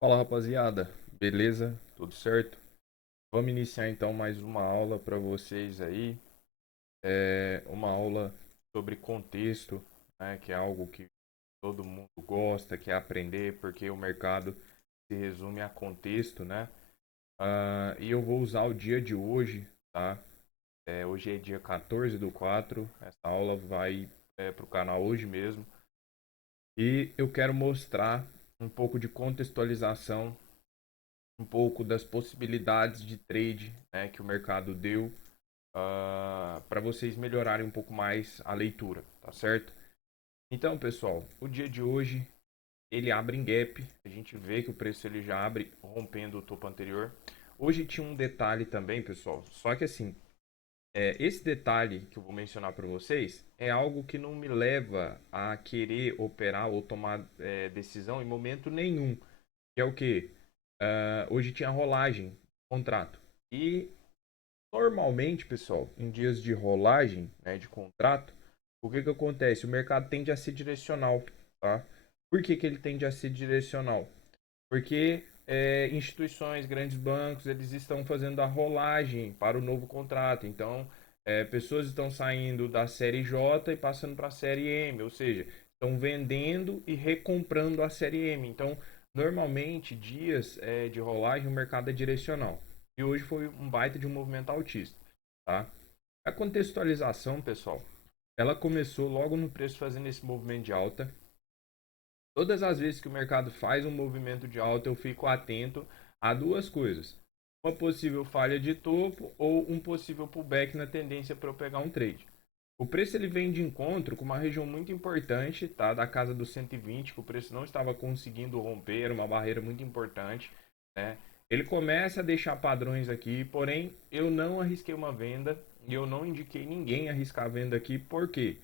Fala rapaziada, beleza? Tudo certo? Vamos iniciar então mais uma aula para vocês aí. Uma aula sobre contexto, né? Que é algo que todo mundo gosta, quer aprender, porque o mercado se resume a contexto, né? E eu vou usar o dia de hoje, tá? Hoje é dia 14/4. Essa aula vai para o canal hoje mesmo. E eu quero mostrar um pouco de contextualização, um pouco das possibilidades de trade, né, que o mercado deu, para vocês melhorarem um pouco mais a leitura, tá certo? Então, pessoal, o dia de hoje ele abre em gap, a gente vê que o preço ele já abre rompendo o topo anterior. Hoje tinha um detalhe também, pessoal, só que assim, esse detalhe que eu vou mencionar para vocês é algo que não me leva a querer operar ou tomar decisão em momento nenhum, que é o que? Hoje tinha rolagem, contrato. E normalmente, pessoal, em dias de rolagem, né, de contrato, o que que acontece? O mercado tende a ser direcional, tá? Por que que ele tende a ser direcional? Porque instituições, grandes bancos, eles estão fazendo a rolagem para o novo contrato. Então, pessoas estão saindo da série J e passando para a série M, ou seja, estão vendendo e recomprando a série M. Então, normalmente, dias de rolagem, o mercado é direcional. E hoje foi um baita de um movimento altista, tá? A contextualização, pessoal, ela começou logo no preço fazendo esse movimento de alta. Todas as vezes que o mercado faz um movimento de alta, eu fico atento a duas coisas: uma possível falha de topo ou um possível pullback na tendência para eu pegar um trade. O preço ele vem de encontro com uma região muito importante, tá? Da casa dos 120, que o preço não estava conseguindo romper, uma barreira muito importante, né? Ele começa a deixar padrões aqui, porém eu não arrisquei uma venda e eu não indiquei ninguém arriscar a venda aqui, por quê?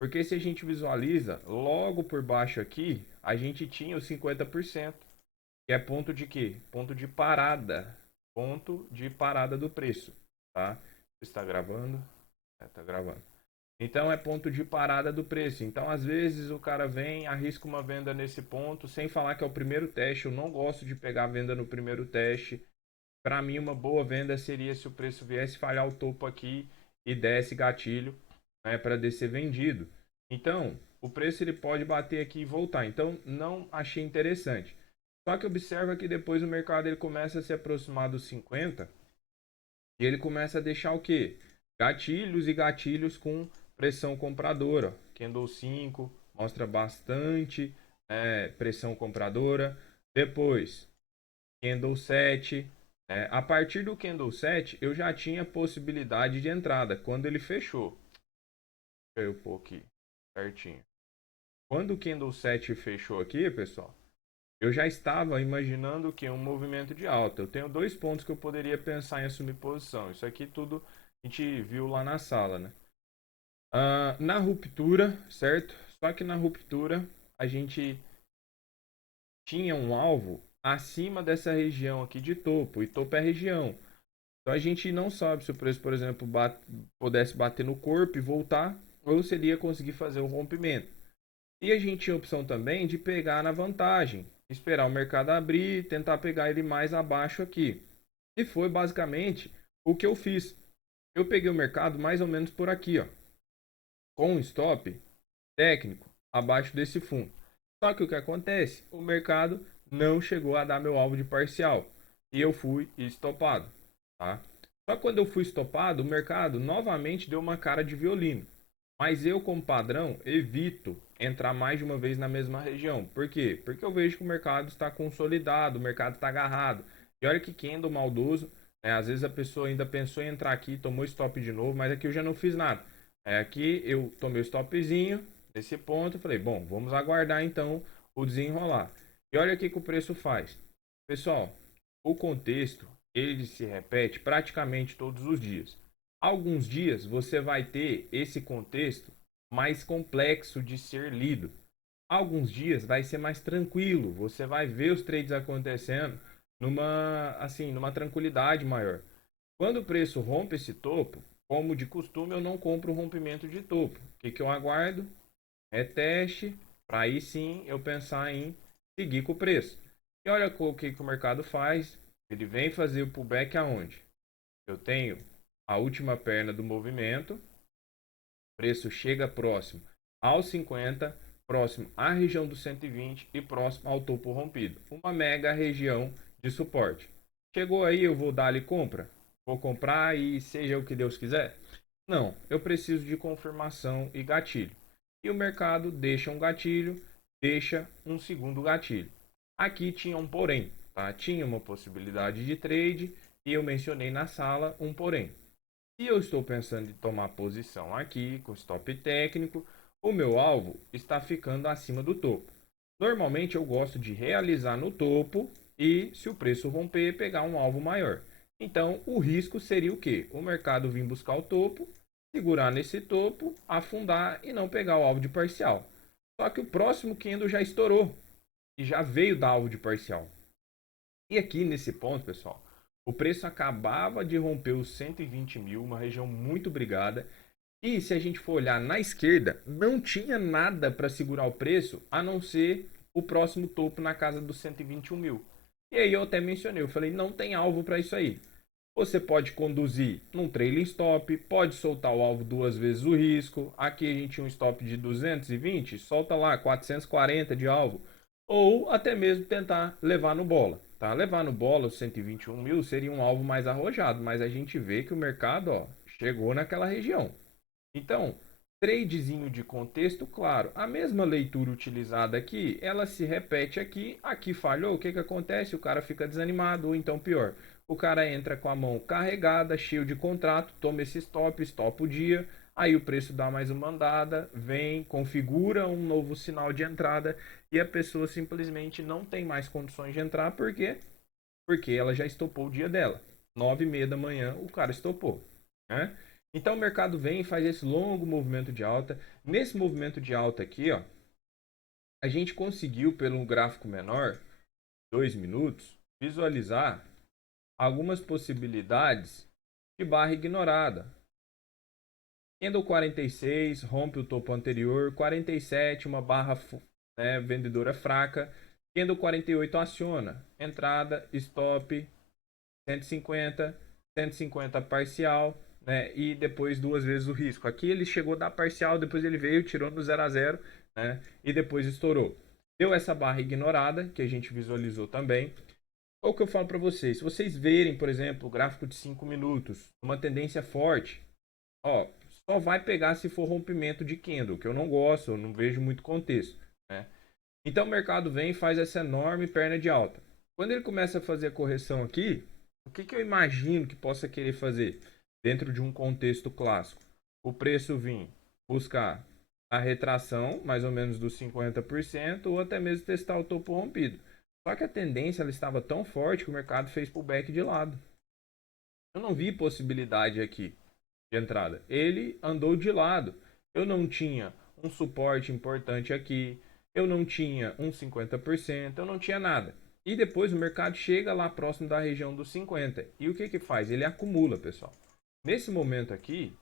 Porque se a gente visualiza, logo por baixo aqui, a gente tinha os 50%, que é ponto de quê? Ponto de parada. Ponto de parada do preço, tá? Está gravando? Tá gravando. Então é ponto de parada do preço. Então às vezes o cara vem, arrisca uma venda nesse ponto, sem falar que é o primeiro teste. Eu não gosto de pegar a venda no primeiro teste. Para mim uma boa venda seria se o preço viesse falhar o topo aqui e desse gatilho, né, para descer vendido. Então o preço ele pode bater aqui e voltar. Então não achei interessante. Só que observa que depois o mercado ele começa a se aproximar dos 50 e ele começa a deixar o que? Gatilhos e gatilhos com pressão compradora. Candle 5 mostra bastante pressão compradora. Depois, Candle 7. A partir do Candle 7, eu já tinha possibilidade de entrada quando ele fechou. Deixa eu pôr aqui certinho. Quando o Candle 7 fechou aqui, pessoal, eu já estava imaginando que um movimento de alta. Eu tenho dois pontos que eu poderia pensar em assumir posição. Isso aqui tudo a gente viu lá na sala, né? Na ruptura, certo? Só que na ruptura a gente tinha um alvo acima dessa região aqui de topo. E topo é região. Então a gente não sabe se o preço, por exemplo, pudesse bater no corpo e voltar, ou se ele ia conseguir fazer o rompimento. E a gente tinha a opção também de pegar na vantagem, esperar o mercado abrir, tentar pegar ele mais abaixo aqui. E foi basicamente o que eu fiz. Eu peguei o mercado mais ou menos por aqui, ó, com um stop técnico abaixo desse fundo. Só que o que acontece? O mercado não chegou a dar meu alvo de parcial e eu fui estopado, tá? Só que quando eu fui estopado, o mercado novamente deu uma cara de violino. Mas eu, como padrão, evito entrar mais de uma vez na mesma região. Por quê? Porque eu vejo que o mercado está consolidado, o mercado está agarrado. E olha que candle maldoso, né? Às vezes a pessoa ainda pensou em entrar aqui, tomou stop de novo, mas aqui eu já não fiz nada. Aqui eu tomei o stopzinho nesse ponto, falei, bom, vamos aguardar então o desenrolar. E olha o que o preço faz. Pessoal, o contexto, ele se repete praticamente todos os dias. Alguns dias você vai ter esse contexto mais complexo de ser lido. Alguns dias vai ser mais tranquilo, você vai ver os trades acontecendo numa tranquilidade maior. Quando o preço rompe esse topo, como de costume, eu não compro o rompimento de topo. O que eu aguardo? É teste, para aí sim eu pensar em seguir com o preço. E olha o que o mercado faz. Ele vem fazer o pullback aonde? Eu tenho a última perna do movimento, o preço chega próximo aos 50, próximo à região do 120 e próximo ao topo rompido. Uma mega região de suporte. Chegou aí, eu vou dar ali compra? Vou comprar e seja o que Deus quiser? Não, eu preciso de confirmação e gatilho. E o mercado deixa um gatilho, deixa um segundo gatilho. Aqui tinha um porém, tá? Tinha uma possibilidade de trade e eu mencionei na sala um porém. Se eu estou pensando em tomar posição aqui com stop técnico, o meu alvo está ficando acima do topo. Normalmente eu gosto de realizar no topo e, se o preço romper, pegar um alvo maior. Então, o risco seria o quê? O mercado vir buscar o topo, segurar nesse topo, afundar e não pegar o alvo de parcial. Só que o próximo candle já estourou e já veio dar alvo de parcial. E aqui nesse ponto, pessoal, o preço acabava de romper os 120 mil, uma região muito brigada. E se a gente for olhar na esquerda, não tinha nada para segurar o preço a não ser o próximo topo na casa dos 121 mil. E aí eu até mencionei, eu falei, não tem alvo para isso aí. Você pode conduzir num trailing stop, pode soltar o alvo duas vezes o risco. Aqui a gente tinha um stop de 220, solta lá 440 de alvo. Ou até mesmo tentar levar no bola. Tá? Levar no bola os 121 mil seria um alvo mais arrojado, mas a gente vê que o mercado chegou naquela região. Então, tradezinho de contexto, claro, a mesma leitura utilizada aqui, ela se repete aqui, aqui falhou, o que acontece? O cara fica desanimado, ou então pior, o cara entra com a mão carregada, cheio de contrato, toma esse stop, stopa o dia, aí o preço dá mais uma andada, vem, configura um novo sinal de entrada e a pessoa simplesmente não tem mais condições de entrar, por quê? Porque ela já estopou o dia dela. 9h30 da manhã o cara estopou, né? Então o mercado vem e faz esse longo movimento de alta. Nesse movimento de alta aqui, ó, a gente conseguiu, pelo gráfico menor, 2 minutos, visualizar algumas possibilidades de barra ignorada. Candle 46 rompe o topo anterior, 47 uma barra vendedora fraca, Candle 48 aciona, entrada, stop, 150, 150 parcial, né? E depois duas vezes o risco. Aqui ele chegou da parcial, depois ele veio, tirou no 0 a 0, né? E depois estourou. Deu essa barra ignorada, que a gente visualizou também. Ou que eu falo para vocês, se vocês verem, por exemplo, o gráfico de 5 minutos, uma tendência forte, ó, só vai pegar se for rompimento de candle, que eu não gosto, eu não vejo muito contexto, né? Então o mercado vem e faz essa enorme perna de alta. Quando ele começa a fazer a correção aqui, o que eu imagino que possa querer fazer dentro de um contexto clássico? O preço vir buscar a retração, mais ou menos dos 50%, ou até mesmo testar o topo rompido. Só que a tendência ela estava tão forte que o mercado fez pullback de lado. Eu não vi possibilidade aqui de entrada. Ele andou de lado. Eu não tinha um suporte importante aqui, eu não tinha um 50%, eu não tinha nada. E depois o mercado chega lá próximo da região dos 50. E o que que faz? Ele acumula, pessoal. Nesse momento aqui,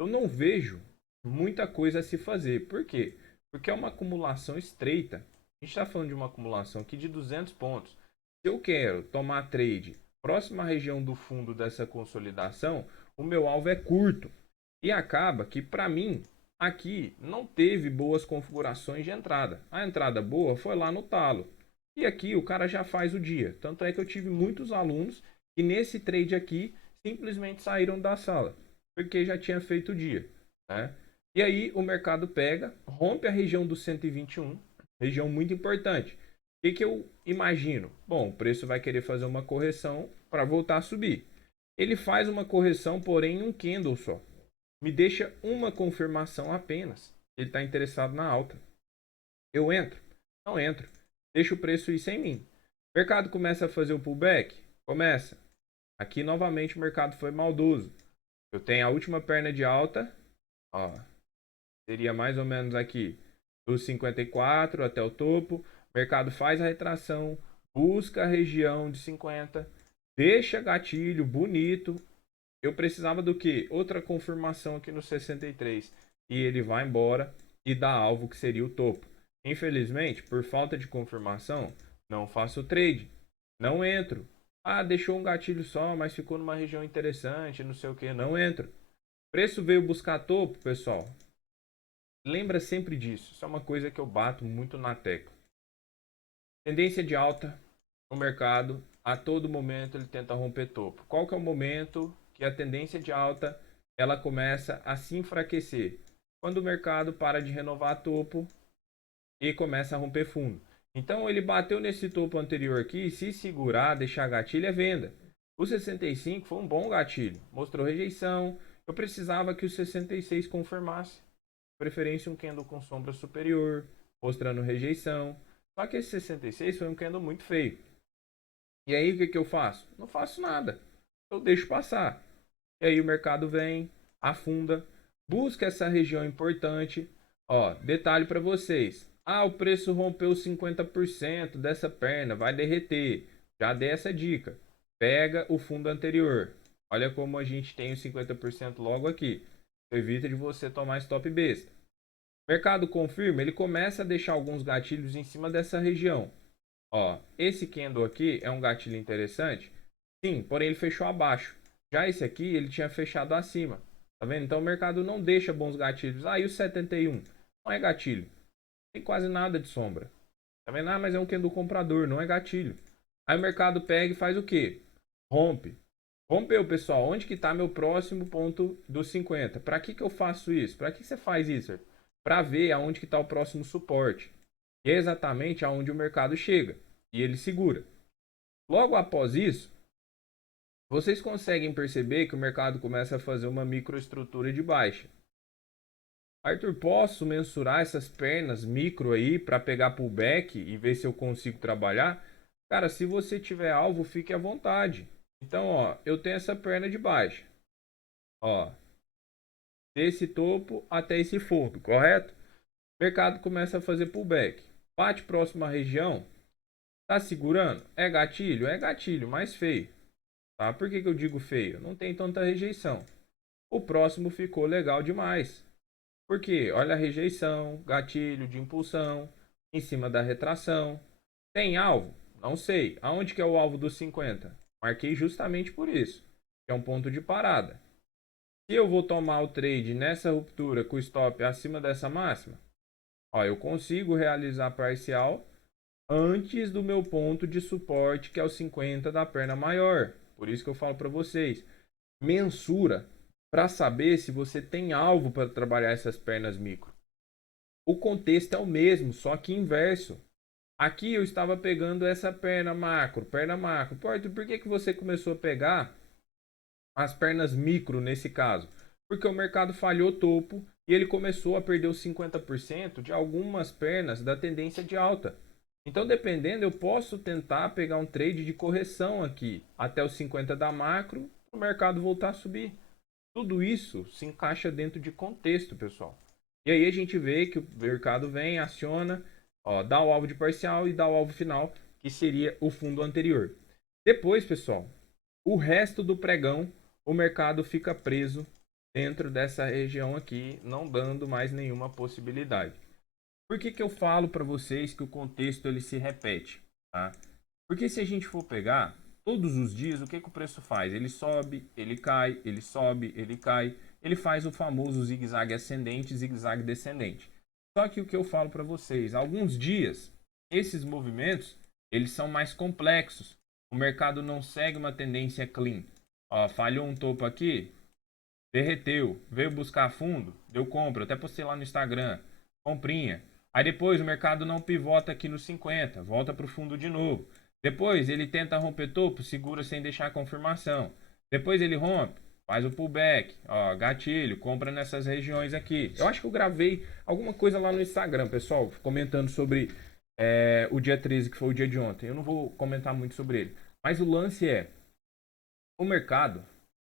eu não vejo muita coisa a se fazer. Por quê? Porque é uma acumulação estreita. A gente está falando de uma acumulação aqui de 200 pontos. Se eu quero tomar trade próxima à região do fundo dessa consolidação, o meu alvo é curto. E acaba que, para mim, aqui não teve boas configurações de entrada. A entrada boa foi lá no talo. E aqui o cara já faz o dia. Tanto é que eu tive muitos alunos que nesse trade aqui simplesmente saíram da sala. Porque já tinha feito o dia. Né? E aí o mercado pega, rompe a região do 121, região muito importante. O que eu imagino? Bom, o preço vai querer fazer uma correção para voltar a subir. Ele faz uma correção, porém, em um candle só. Me deixa uma confirmação apenas. Ele está interessado na alta. Eu entro? Não entro. Deixa o preço ir sem mim. O mercado começa a fazer o pullback? Começa. Aqui novamente o mercado foi maldoso. Eu tenho a última perna de alta. Ó, seria mais ou menos aqui dos 54 até o topo. O mercado faz a retração, busca a região de 50, deixa gatilho bonito. Eu precisava do que? Outra confirmação aqui no 63. E ele vai embora e dá alvo que seria o topo. Infelizmente, por falta de confirmação, não faço trade, não entro. Ah, deixou um gatilho só, mas ficou numa região interessante, não sei o que, não entro. Preço veio buscar topo, pessoal. Lembra sempre disso. Isso é uma coisa que eu bato muito na tecla. Tendência de alta no mercado, a todo momento ele tenta romper topo. Qual que é o momento que a tendência de alta ela começa a se enfraquecer? Quando o mercado para de renovar topo e começa a romper fundo. Então ele bateu nesse topo anterior aqui, se segurar, deixar gatilho é venda. O 65 foi um bom gatilho, mostrou rejeição. Eu precisava que o 66 confirmasse. Preferência um candle com sombra superior, mostrando rejeição. Só que esse 66 foi um candle muito feio. E aí o que, que eu faço? Não faço nada. Eu deixo passar. E aí o mercado vem, afunda, busca essa região importante. Ó, detalhe para vocês. Ah, o preço rompeu 50% dessa perna, vai derreter. Já dei essa dica. Pega o fundo anterior. Olha como a gente tem os 50% logo aqui. Evita de você tomar stop besta. Mercado confirma, ele começa a deixar alguns gatilhos em cima dessa região. Ó, esse candle aqui é um gatilho interessante? Sim, porém ele fechou abaixo. Já esse aqui, ele tinha fechado acima. Tá vendo? Então o mercado não deixa bons gatilhos. Ah, e o 71? Não é gatilho. Não tem quase nada de sombra. Tá vendo? Ah, mas é um candle comprador, não é gatilho. Aí o mercado pega e faz o quê? Rompe. Rompeu, pessoal. Onde que está meu próximo ponto dos 50? Para que eu faço isso? Para que você faz isso? Para ver aonde que está o próximo suporte. E é exatamente aonde o mercado chega. E ele segura. Logo após isso, vocês conseguem perceber que o mercado começa a fazer uma microestrutura de baixa. Arthur, posso mensurar essas pernas micro aí para pegar pullback e ver se eu consigo trabalhar? Cara, se você tiver alvo, fique à vontade. Então, ó, eu tenho essa perna de baixa. Ó, desse topo até esse fundo, correto? O mercado começa a fazer pullback. Bate próximo à região. Tá segurando? É gatilho? É gatilho, mais feio. Tá? Por que eu digo feio? Não tem tanta rejeição. O próximo ficou legal demais. Porque olha a rejeição, gatilho de impulsão, em cima da retração. Tem alvo? Não sei. Aonde que é o alvo dos 50? Marquei justamente por isso. Que é um ponto de parada. Se eu vou tomar o trade nessa ruptura com o stop acima dessa máxima, ó, eu consigo realizar parcial antes do meu ponto de suporte, que é o 50 da perna maior. Por isso que eu falo para vocês, mensura para saber se você tem alvo para trabalhar essas pernas micro. O contexto é o mesmo, só que inverso. Aqui eu estava pegando essa perna macro, perna macro. Por que você começou a pegar as pernas micro nesse caso? Porque o mercado falhou topo e ele começou a perder os 50% de algumas pernas da tendência de alta. Então, dependendo, eu posso tentar pegar um trade de correção aqui até os 50 da macro, o mercado voltar a subir. Tudo isso se encaixa dentro de contexto, pessoal. E aí a gente vê que o mercado vem, aciona, ó, dá o alvo de parcial e dá o alvo final, que seria o fundo anterior. Depois, pessoal, o resto do pregão, o mercado fica preso dentro dessa região aqui, não dando mais nenhuma possibilidade. Por que eu falo para vocês que o contexto ele se repete? Tá? Porque se a gente for pegar todos os dias, o que o preço faz? Ele sobe, ele cai, ele sobe, ele cai. Ele faz o famoso zigue-zague ascendente, zigue-zague descendente. Só que o que eu falo para vocês, alguns dias, esses movimentos, eles são mais complexos. O mercado não segue uma tendência clean. Ó, falhou um topo aqui, derreteu, veio buscar fundo, deu compra. Eu até postei lá no Instagram, comprinha. Aí depois o mercado não pivota aqui no 50, volta para o fundo de novo. Depois ele tenta romper topo, segura sem deixar a confirmação. Depois ele rompe, faz o pullback, ó, gatilho, compra nessas regiões aqui. Eu acho que eu gravei alguma coisa lá no Instagram, pessoal, comentando sobre o dia 13, que foi o dia de ontem. Eu não vou comentar muito sobre ele. Mas o lance é, o mercado,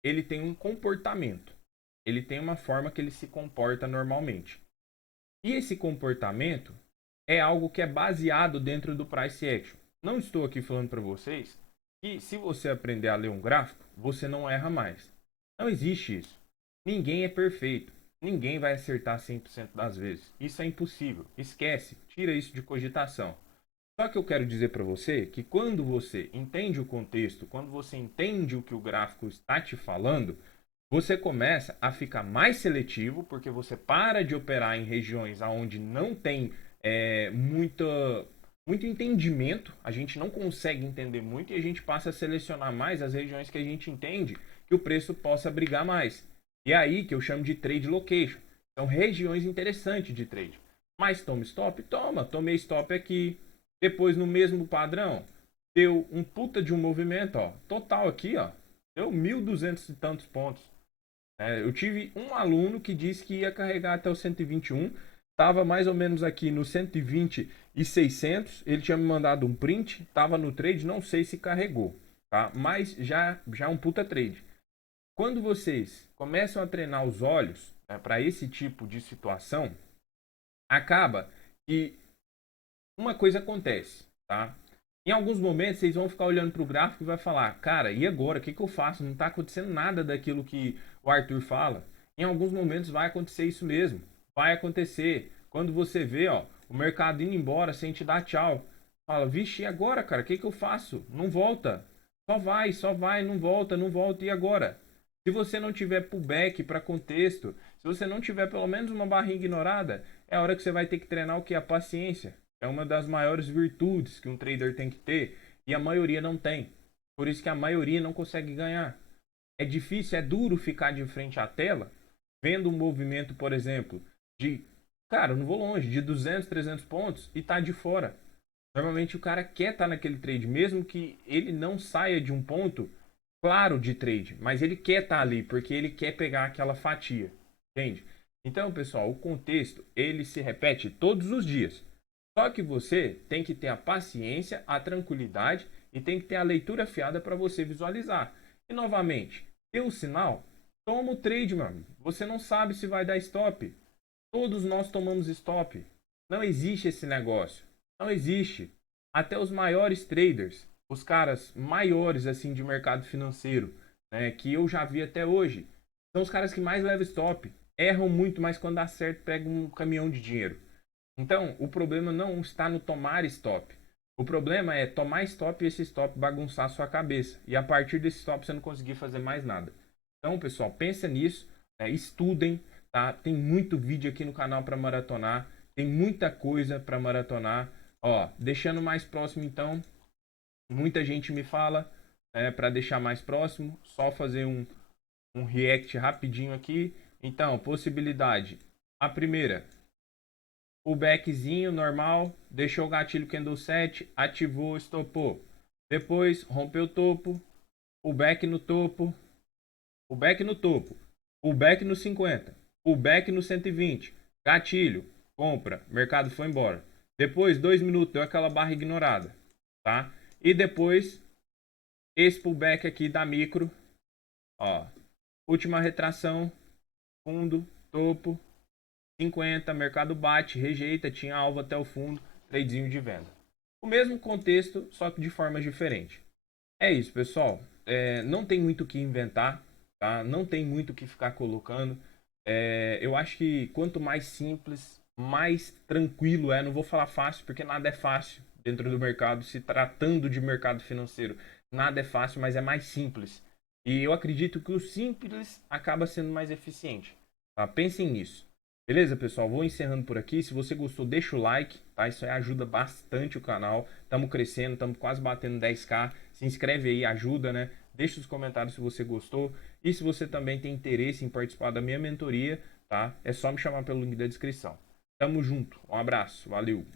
ele tem um comportamento. Ele tem uma forma que ele se comporta normalmente. E esse comportamento é algo que é baseado dentro do price action. Não estou aqui falando para vocês que se você aprender a ler um gráfico, você não erra mais. Não existe isso. Ninguém é perfeito. Ninguém vai acertar 100% das vezes. Isso é impossível. Esquece. Tira isso de cogitação. Só que eu quero dizer para você que quando você entende o contexto, quando você entende o que o gráfico está te falando, você começa a ficar mais seletivo, porque você para de operar em regiões onde não tem muito entendimento, a gente não consegue entender muito e a gente passa a selecionar mais as regiões que a gente entende que o preço possa brigar mais. E é aí que eu chamo de trade location. São regiões interessantes de trade. Mas toma stop? Toma. Tomei stop aqui. Depois no mesmo padrão, deu um puta de um movimento, ó. Total aqui, ó. Deu 1.200 e tantos pontos. Eu tive um aluno que disse que ia carregar até o 121. Estava mais ou menos aqui no 120 e 600. Ele tinha me mandado um print. Estava no trade, não sei se carregou. Tá? Mas já é um puta trade. Quando vocês começam a treinar os olhos, né, para esse tipo de situação, acaba que uma coisa acontece, tá? Em alguns momentos vocês vão ficar olhando para o gráfico e vai falar, cara, e agora? O que eu faço? Não está acontecendo nada daquilo que o Arthur fala. Em alguns momentos vai acontecer isso mesmo. Vai acontecer. Quando você vê, ó, o mercado indo embora sem te dar tchau. Fala, vixe, e agora, cara? O que eu faço? Não volta. Só vai, não volta, não volta. E agora? Se você não tiver pullback para contexto, se você não tiver pelo menos uma barrinha ignorada, é a hora que você vai ter que treinar o que? A paciência. É uma das maiores virtudes que um trader tem que ter e a maioria não tem. Por isso que a maioria não consegue ganhar. É difícil, é duro ficar de frente à tela, vendo um movimento, por exemplo, de, cara, eu não vou longe, de 200, 300 pontos e tá de fora. Normalmente o cara quer estar naquele trade, mesmo que ele não saia de um ponto claro de trade, mas ele quer estar ali porque ele quer pegar aquela fatia, entende? Então, pessoal, o contexto ele se repete todos os dias. Só que você tem que ter a paciência, a tranquilidade e tem que ter a leitura afiada para você visualizar. E novamente, deu o sinal, toma o trade, meu amigo. Você não sabe se vai dar stop. Todos nós tomamos stop. Não existe esse negócio. Não existe. Até os maiores traders, os caras maiores assim de mercado financeiro, né, que eu já vi até hoje, são os caras que mais levam stop. Erram muito, mas quando dá certo, pegam um caminhão de dinheiro. Então, o problema não está no tomar stop. O problema é tomar stop e esse stop bagunçar a sua cabeça. E a partir desse stop você não conseguir fazer mais nada. Então, pessoal, pensa nisso, estudem, tá? Tem muito vídeo aqui no canal para maratonar, tem muita coisa para maratonar. Ó, deixando mais próximo então, muita gente me fala, para deixar mais próximo, só fazer um react rapidinho aqui. Então, possibilidade. A primeira, o backzinho normal, deixou o gatilho candle 7, ativou, estopou. Depois rompeu o topo, o back no topo, o back no topo, o back no 50, o back no 120, gatilho, compra, mercado foi embora. Depois, 2 minutos, deu aquela barra ignorada, tá? E depois, esse pullback aqui da micro, ó, última retração, fundo, topo, 50, mercado bate, rejeita, tinha alvo até o fundo, tradezinho de venda. O mesmo contexto, só que de forma diferente. É isso, pessoal. Não tem muito o que inventar, tá? Não tem muito o que ficar colocando. Eu acho que quanto mais simples, mais tranquilo é. Não vou falar fácil, porque nada é fácil dentro do mercado. Se tratando de mercado financeiro, nada é fácil, mas é mais simples. E eu acredito que o simples acaba sendo mais eficiente. Tá? Pensem nisso. Beleza, pessoal? Vou encerrando por aqui. Se você gostou, deixa o like, tá? Isso aí ajuda bastante o canal. Estamos crescendo, estamos quase batendo 10k. Se inscreve aí, ajuda, né? Deixa os comentários se você gostou. E se você também tem interesse em participar da minha mentoria, tá? É só me chamar pelo link da descrição. Tamo junto. Um abraço. Valeu.